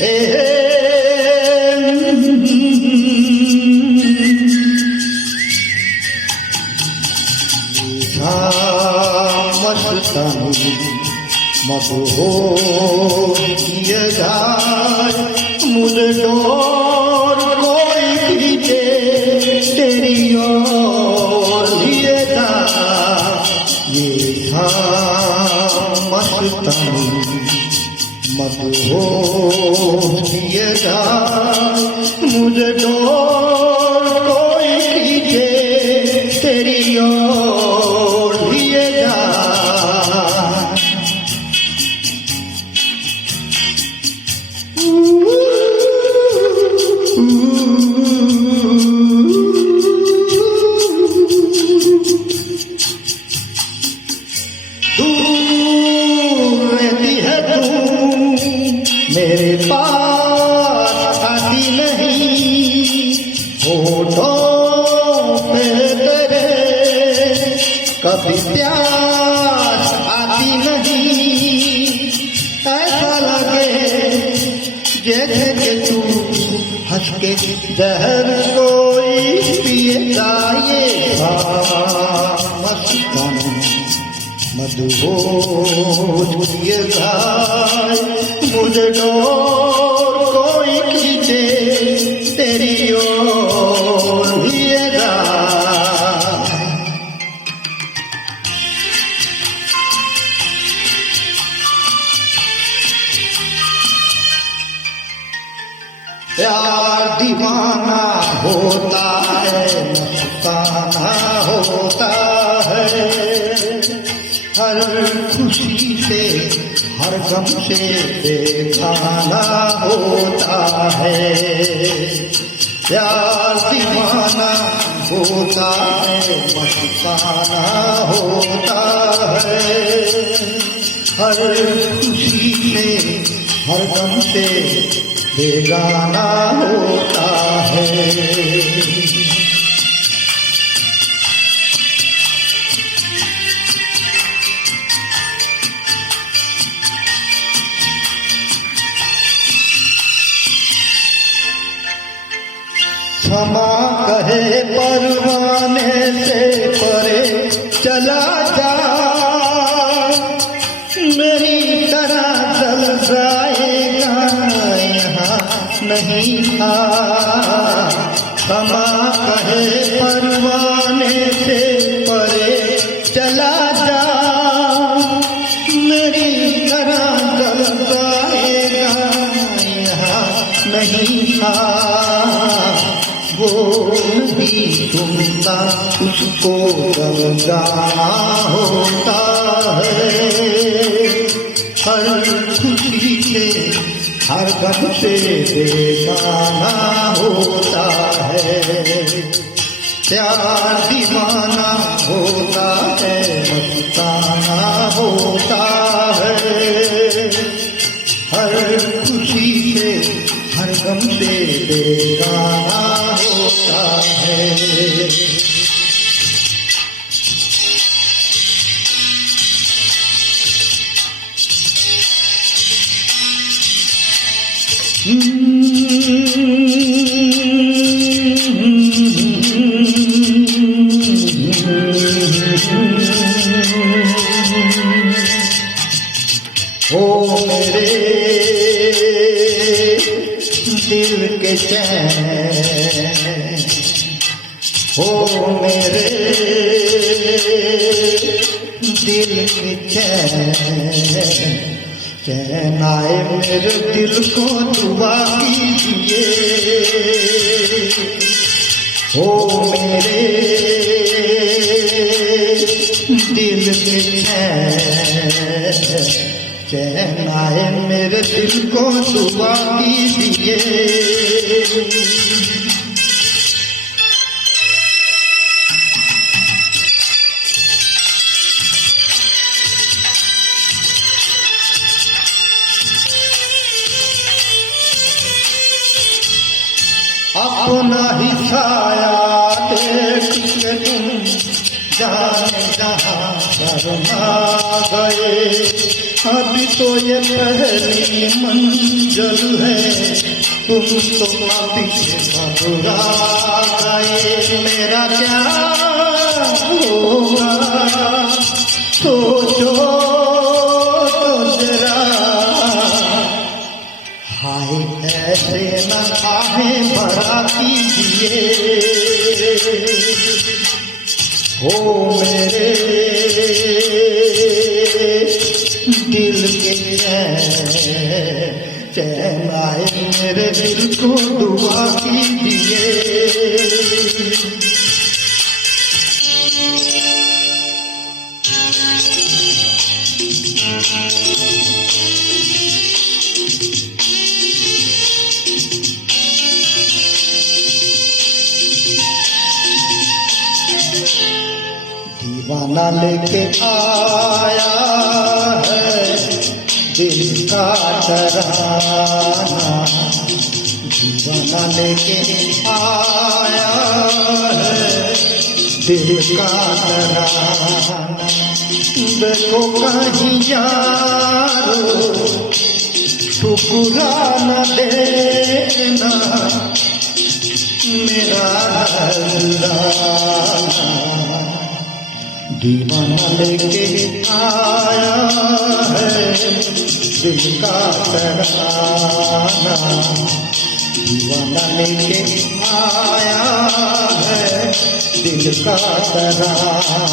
हे मस्तानी मधुर किए जाए मुझे डोर कोई खींचे तेरी ओर लिए जाए ये था मस्तानी मधुर किए जाए मुझे डोर कोई खींचे तेरी ओर लिए जाए मेरे पास आती नहीं होठों पे तेरे कभी प्यार आती नहीं ऐसा लगे जैसे कि तू हंस के जहर कोई पिए जाए मस्तानी मधुर किए जाए मुझे डोर कोई खींचे तेरी ओर लिए जाए प्यार दीवाना होता है मस्ताना होता है हर खुशी से हर गम से बेगाना होता है प्यार दीवाना होता है मस्ताना होता है हर खुशी से हर गम से बेगाना होता है क्षमा कहे परवाने से परे चला जा मेरी तरह जल जाएगा यहाँ नहीं था क्षमा कहे परवाने से परे चला जा मेरी तरह जल जाएगा यहाँ नहीं था वो नहीं सुनता उसको गमगाना होता है हर खुशी से हर गम से बेगाना होता है प्यार दीवाना होता है मस्ताना होता है हर खुशी से हर गम से बेगाना होता है ओ मेरे दिल के चैन हो मेरे दिल के चैन आए मेरे दिल को दुआ कीजिए हो मेरे दिल के चैन आए मेरे दिल को दुआ कीजिए अपना ही छाया देख के तुम जाने जहाँ शर्मा गए। अभी तो ये पहली मंजिल है, तुम तो पीछे घबरा गए। मेरा क्या होगा सोचो तो जरा, हाय ऐसे न आहें भरा कीजिए हो मेरे दिल के चैन आए, मेरे दिल को दुआ कीजिए। दीवाना लेके आया है दिल का तराना, दीवाना लेके आया है दिल का तराना। देखो कहीं यारो ठुकरा न देना मेरा नजराना। दीवाना लेके आया है दिल का तराना, दीवाना लेके आया है दिल का तराना।